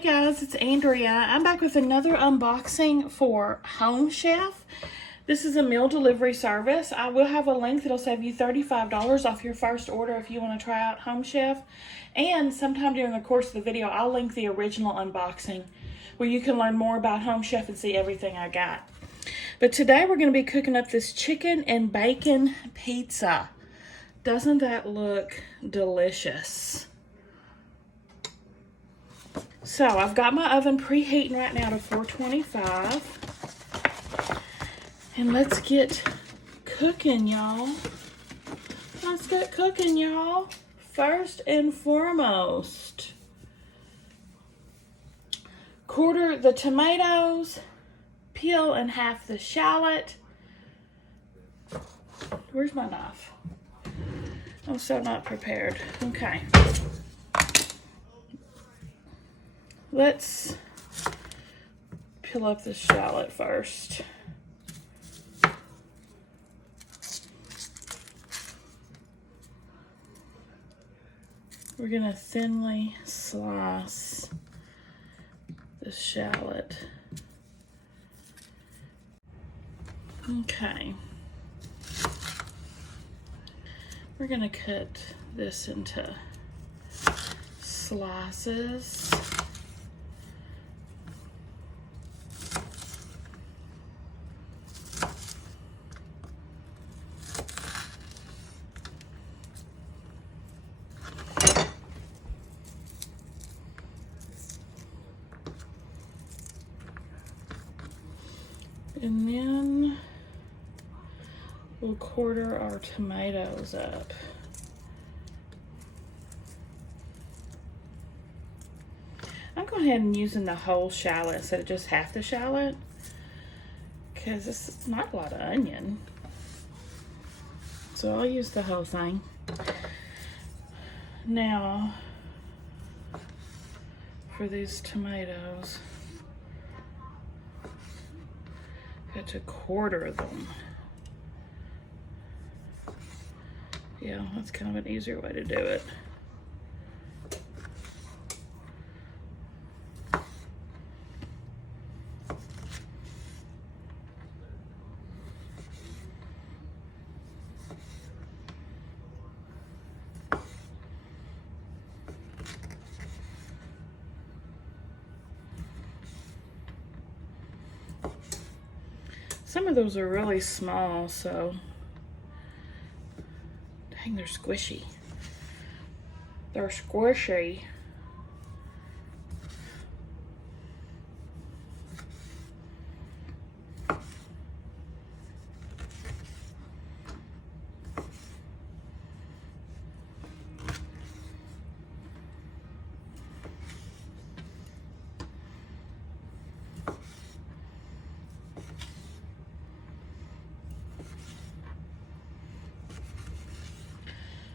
Hey guys, it's Andrea. I'm back with another unboxing for Home Chef. This is a meal delivery service. I will have a link that'll save you $35 off your first order if you want to try out Home Chef. And sometime during the course of the video, I'll link the original unboxing where you can learn more about Home Chef and see everything I got. But today we're going to be cooking up this chicken and bacon pizza. Doesn't that look delicious? So I've got my oven preheating right now to 425. And let's get cooking, y'all. Let's get cooking, y'all. First and foremost, quarter the tomatoes, peel in half the shallot. Where's my knife? I'm so not prepared. Okay. Let's peel up the shallot first. We're gonna thinly slice the shallot. Okay. We're gonna cut this into slices. And then we'll quarter our tomatoes up. I'm going ahead and using the whole shallot instead of just half the shallot because it's not a lot of onion. So I'll use the whole thing. Now, for these tomatoes, got to quarter them. Yeah, that's kind of an easier way to do it. Some of those are really small, so dang, they're squishy. They're squishy.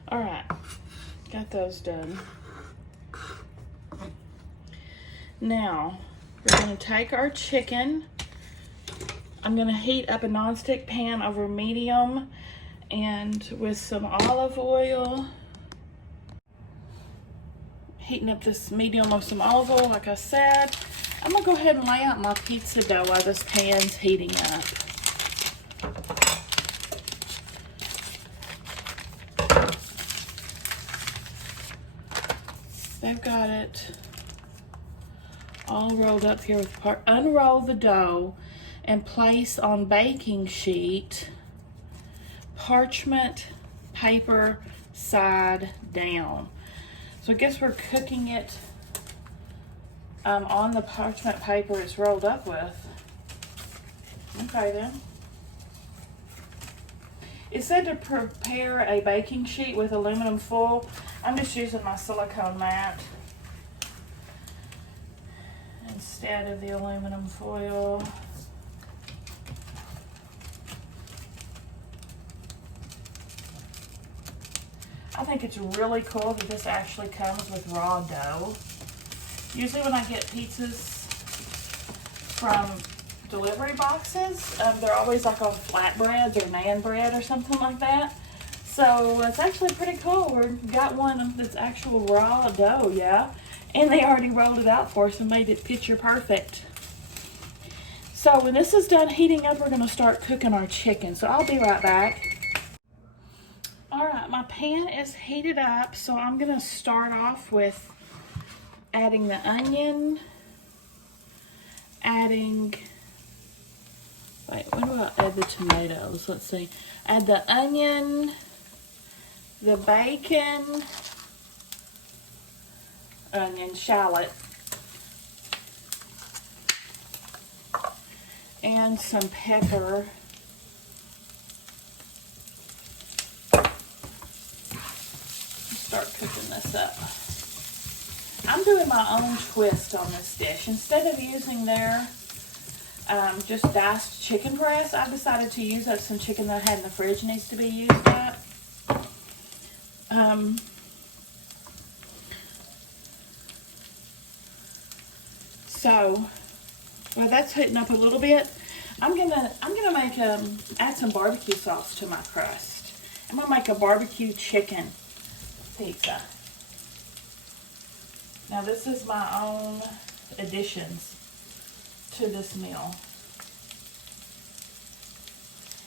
All right, got those done. Now, we're gonna take our chicken. I'm gonna heat up a nonstick pan over medium and with some olive oil. Heating up this medium with some olive oil, like I said. I'm gonna go ahead and lay out my pizza dough while this pan's heating up. I've got it all rolled up here with part. Unroll the dough and place on baking sheet, parchment paper side down. So I guess we're cooking it on the parchment paper it's rolled up with. Okay then. It said to prepare a baking sheet with aluminum foil. I'm just using my silicone mat instead of the aluminum foil. I think it's really cool that this actually comes with raw dough. Usually when I get pizzas from delivery boxes, they're always like on flatbreads or naan bread or something like that. So it's actually pretty cool. We've got one that's actual raw dough, yeah. And they already rolled it out for us and made it picture perfect. So when this is done heating up, we're gonna start cooking our chicken. So I'll be right back. All right, my pan is heated up, so I'm gonna start off with adding the onion, wait, when do I add the tomatoes? Let's see. Add the onion, the bacon, onion, shallot, and some pepper. Start cooking this up. I'm doing my own twist on this dish. Instead of using their just diced chicken breast, I decided to use up some chicken that I had in the fridge needs to be used up. So, well, that's heating up a little bit. I'm gonna make add some barbecue sauce to my crust. I'm gonna make a barbecue chicken pizza. Now this is my own additions to this meal.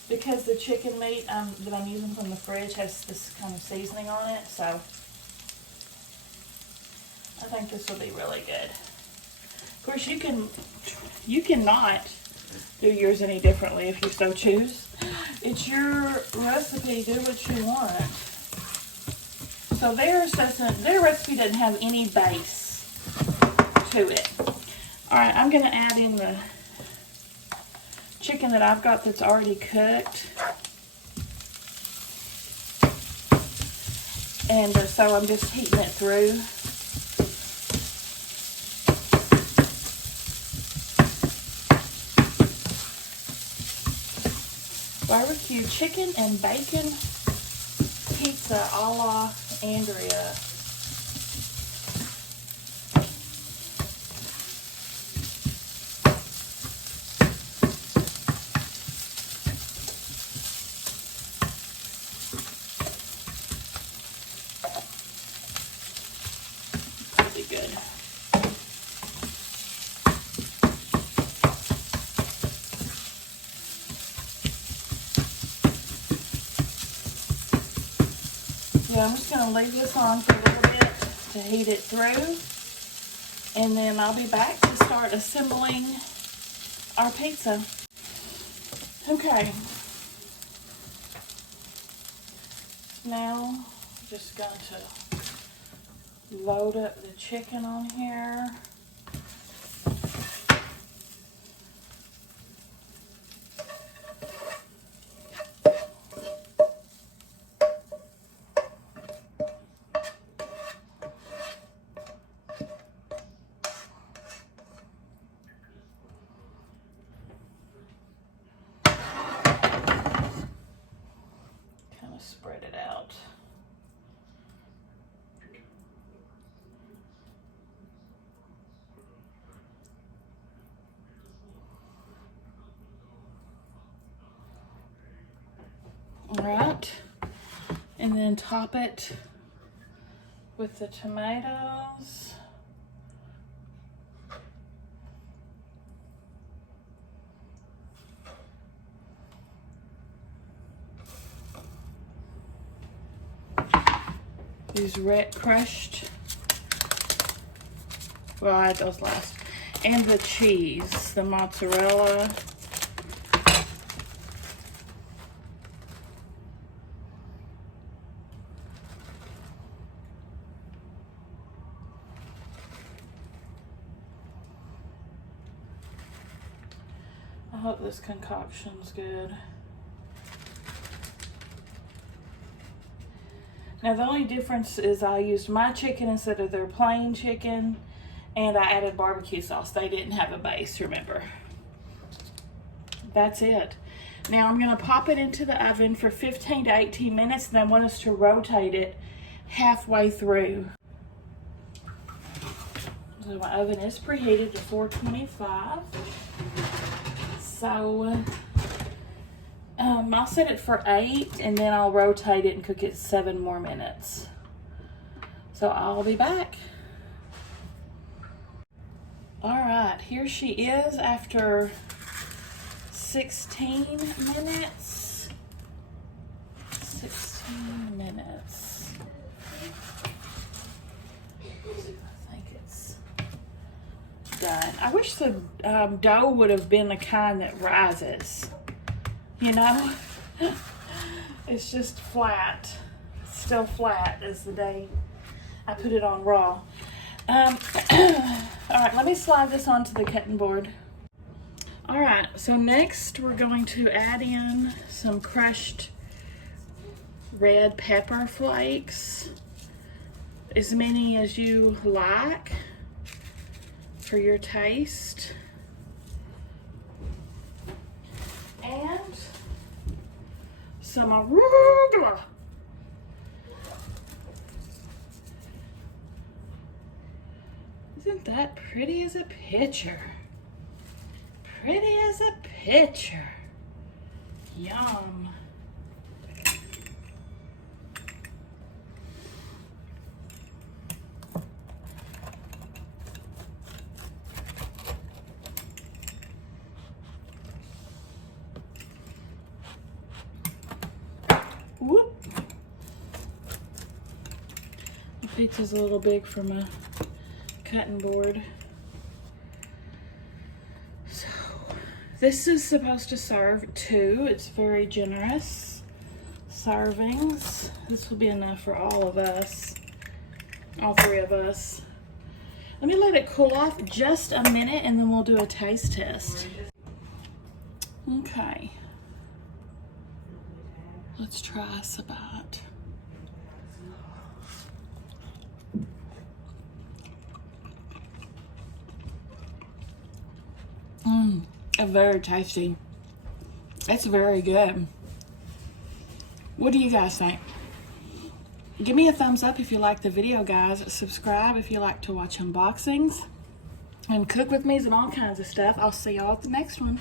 Because the chicken meat that I'm using from the fridge has this kind of seasoning on it, so I think this will be really good. Of course, you cannot do yours any differently if you so choose. It's your recipe. Do what you want. So their recipe doesn't have any base to it. All right, I'm gonna add in the chicken that I've got that's already cooked. And so I'm just heating it through. Barbecue chicken and bacon pizza a la Andrea. Pretty good. I'm just going to leave this on for a little bit to heat it through, and then I'll be back to start assembling our pizza. Okay, now I'm just going to load up the chicken on here. Spread it out. All right, and then top it with the tomatoes. These red crushed, well, I had those last, and the cheese, the mozzarella. I hope this concoction's good. Now the only difference is I used my chicken instead of their plain chicken, and I added barbecue sauce. They didn't have a base, remember. That's it. Now I'm gonna pop it into the oven for 15 to 18 minutes, and I want us to rotate it halfway through. So my oven is preheated to 425. So I'll set it for 8, and then I'll rotate it and cook it 7 more minutes. So I'll be back. All right, here she is after 16 minutes. 16 minutes. I think it's done. I wish the dough would have been the kind that rises. You know? It's just flat. It's still flat as the day I put it on raw. All right, let me slide this onto the cutting board. All right, so next we're going to add in some crushed red pepper flakes, as many as you like for your taste. And some arugula. Isn't that pretty as a picture? Pretty as a picture. Yum. Whoop. The pizza's a little big for my cutting board. So this is supposed to serve 2. It's very generous servings. This will be enough for all of us, all 3 of us. Let me let it cool off just a minute and then we'll do a taste test. Okay, let's try Sabat. It's very tasty. It's very good. What do you guys think? Give me a thumbs up if you like the video, guys. Subscribe if you like to watch unboxings and cook with me and all kinds of stuff. I'll see y'all at the next one.